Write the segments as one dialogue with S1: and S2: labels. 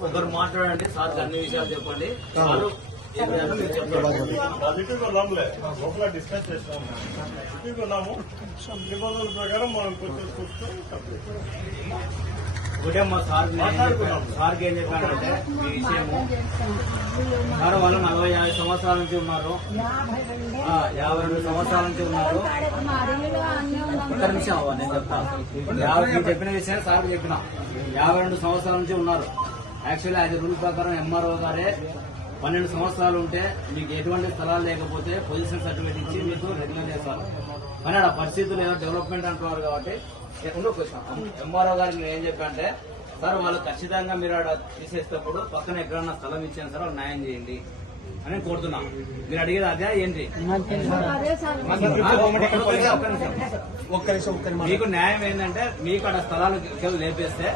S1: ఒకరు మాట్లాడండి సార్ అన్ని విషయాలు చెప్పండి. సారు
S2: లోపల డిస్కస్ చేస్తాము పాజిటివ్ ఉన్నాము. నిబంధనల ప్రకారం మనం కొంచెం చూస్తూ
S1: ఒకటే మా సార్
S2: మాట్లాడుకున్నాం.
S1: సార్కి ఏం చెప్పానంటే ఈ విషయము. సార్ వాళ్ళు నలభై యాభై సంవత్సరాల నుంచి ఉన్నారు. ఆ, యాభై రెండు సంవత్సరాల నుంచి ఉన్నారు. ఒక్క నిమిషం అవ్వ, నేను చెప్తాను యాభై చెప్పిన విషయం సార్ చెప్పిన. యాభై రెండు సంవత్సరాల నుంచి ఉన్నారు. యాక్చువల్లీ అది రూల్ ప్రకారం ఎంఆర్ఓ గారే పన్నెండు సంవత్సరాలు ఉంటే మీకు ఎటువంటి స్థలాలు లేకపోతే పొజిషన్ సర్టిఫికేట్ ఇచ్చి మీకు రెగ్యులర్ చేస్తారు. కానీ ఆ పరిస్థితులు ఏదో డెవలప్మెంట్ అంటున్నారు కాబట్టి ఎక్కడో క్వశ్చన్ ఎంఆర్ఓ గారికి నేను ఏం చెప్పానంటే సార్ వాళ్ళు ఖచ్చితంగా మీరు ఆడ తీసేసేటప్పుడు పక్కన ఎక్కడన్నా స్థలం ఇచ్చాను సార్ వాళ్ళు న్యాయం చేయండి. అని కోరుతున్నా. మీరు అడిగేది అదే ఏంటి? మీకు న్యాయం ఏంటంటే మీకు అక్కడ స్థలాలు లేపేస్తే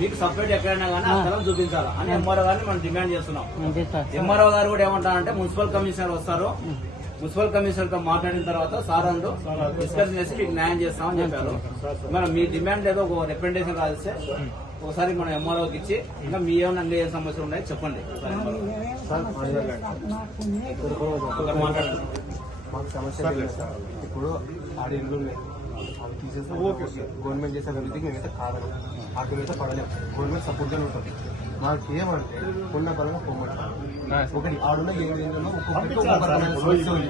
S1: మీకు సపరేట్ ఎక్కడైనా కానీ ఆ స్థలం చూపించాలి? అని ఎంఆర్ఓ గారిని మనం డిమాండ్ చేస్తున్నాం. ఎంఆర్ఓ గారు కూడా ఏమంటారంటే మున్సిపల్ కమిషనర్ వస్తారు. మున్సిపల్ కమిషనర్తో మాట్లాడిన తర్వాత సార్ అంటూ డిస్కస్ చేసి మీకు న్యాయం చేస్తామని చెప్పారు. మనం మీ డిమాండ్ ఏదో ఒక రిప్రజెంటేషన్ రాస్తే ఒకసారి మనం ఎంఆర్ఓకి ఇచ్చి ఇంకా మీ ఏమైనా అన్ని ఏ సమస్యలు ఉన్నాయో చెప్పండి.
S3: మాకు సమస్య లేదు సార్. ఇప్పుడు ఆడ ఇల్లు అవి తీసేస్తే.
S2: Okay sir.
S3: గవర్నమెంట్ చేసే అభివృద్ధికి మేమైతే కాదని వాటి మీద పడలేము గవర్నమెంట్ సపోర్ట్ గానే ఉంటుంది. మాకు ఏమంటే ఉన్న బలంగా పోమంటారు ఒకటి ఆడున్న ఏడు ఏళ్ళలో ఒక్కొక్క రకమైన సమస్య ఉంది.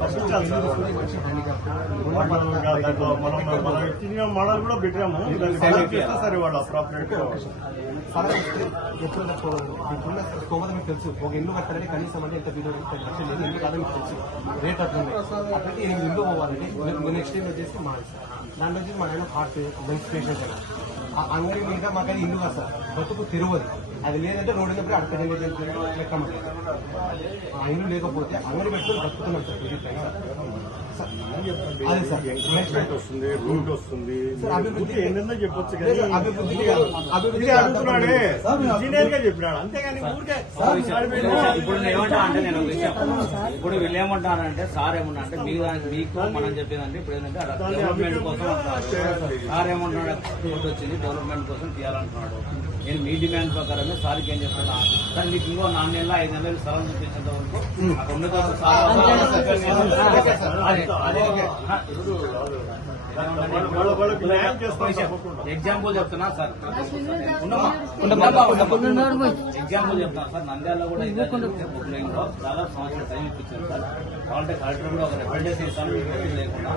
S3: ఫస్ట్. ఉన్న బలంగా
S2: మోడల్ కూడా పెట్టాము. సరే వాళ్ళు
S3: ఎప్పుడు తక్కువదు ఇప్పుడున్న స్తోమత మీకు తెలుసు. ఒక ఇల్లు కట్టాలంటే కనీసం అంటే ఎంత బిల్లు లక్షలు లేదు ఇల్లు కాదని మీకు తెలుసు. రేట్ అట్లుంది అట్లయితే ఎనిమిది ఇల్లు పోవాలంటే నెక్స్ట్ టైం వచ్చేసి మా దాంట్లో వచ్చి మా ఆయన హార్ట్ ఆ అంగడి మీద మాకు ఇల్లు కాదు సార్. బతుకు తెరవదు. అది లేదంటే రోడ్డు మీద అడగ లెక్క మాకు. ఆ ఇల్లు లేకపోతే అంగడి పెట్టుకొని బతుకుతున్నాం సార్.
S2: ఎంకరేజ్మెంట్ వస్తుంది రూట్ వస్తుంది.
S3: అభివృద్ధి-
S2: చెప్పొచ్చు
S3: అభివృద్ధి. అభివృద్ధి
S2: అడుగుతున్నాడే. ఇంజనీర్గా చెప్పినాడు. అంతేగాని ఊరికే.
S1: ఇప్పుడు ఏమంటా అంటే నేను ఇప్పుడు వీళ్ళు ఏమంటారంటే సార్ ఏమన్నా అంటే మీ దానికి మీకు మనం చెప్పేదంటే ఇప్పుడు ఏంటంటే డెవలప్మెంట్ కోసం సార్ ఏమంటున్నాడు వచ్చింది డెవలప్మెంట్ కోసం తీయాలంటున్నాడు. నేను మీ డిమాండ్ ప్రకారమే సార్కి ఏం చెప్తున్నా సార్ మీకు ఇంకో నాలుగు నెలలు ఐదు నెలలు స్థలం చూపించేంత వరకు అక్కడ తర్వాత సార్ ఎగ్జాంపుల్ చెప్తున్నా సార్. ఎగ్జాంపుల్ చెప్తాను సార్ నంద్యాలలో కూడా ఇదే జరిగితే బుక్లైన్లో దాదాపు సంవత్సరం టైం ఇప్పించారు సార్ కావాలంటే కలెక్టర్ కూడా ఒక మీకు ఒత్తిడి లేకుండా.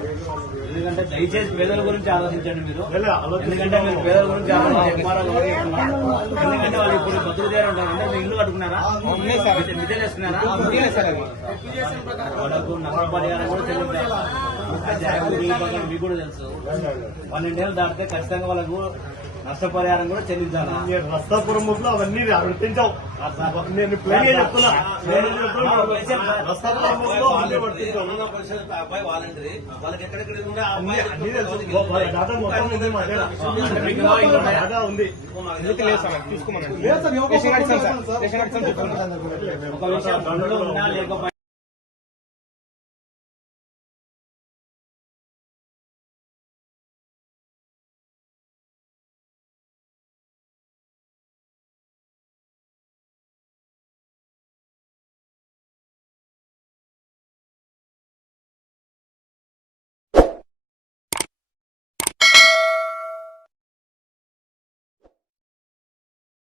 S1: ఎందుకంటే దయచేసి పేదల గురించి ఆలోచించండి మీరు. ఎందుకంటే మీరు పేదల గురించి. ఎందుకంటే వాళ్ళు ఇప్పుడు బతులు చేరు ఉంటారు అంటే మీరు ఇల్లు కట్టుకున్నారా? మిద్దెలు వేసుకున్నారా వాళ్ళకు నష్టపరిహారం కూడా ప్రకారం మీకు కూడా తెలుసు పన్నెండేళ్ళు దాటితే ఖచ్చితంగా వాళ్ళకు నష్టపరిహారం కూడా చెల్లించాలా
S2: నేను రస్తాపురం ముగ్గులు అవన్నీ వర్తించావు నేను ప్లేన్ చెప్తున్నా
S1: వాళ్ళకి ఎక్కడెక్కడ ఉండే
S2: డాటా ఉంది
S1: ఒక విషయం ఉన్నా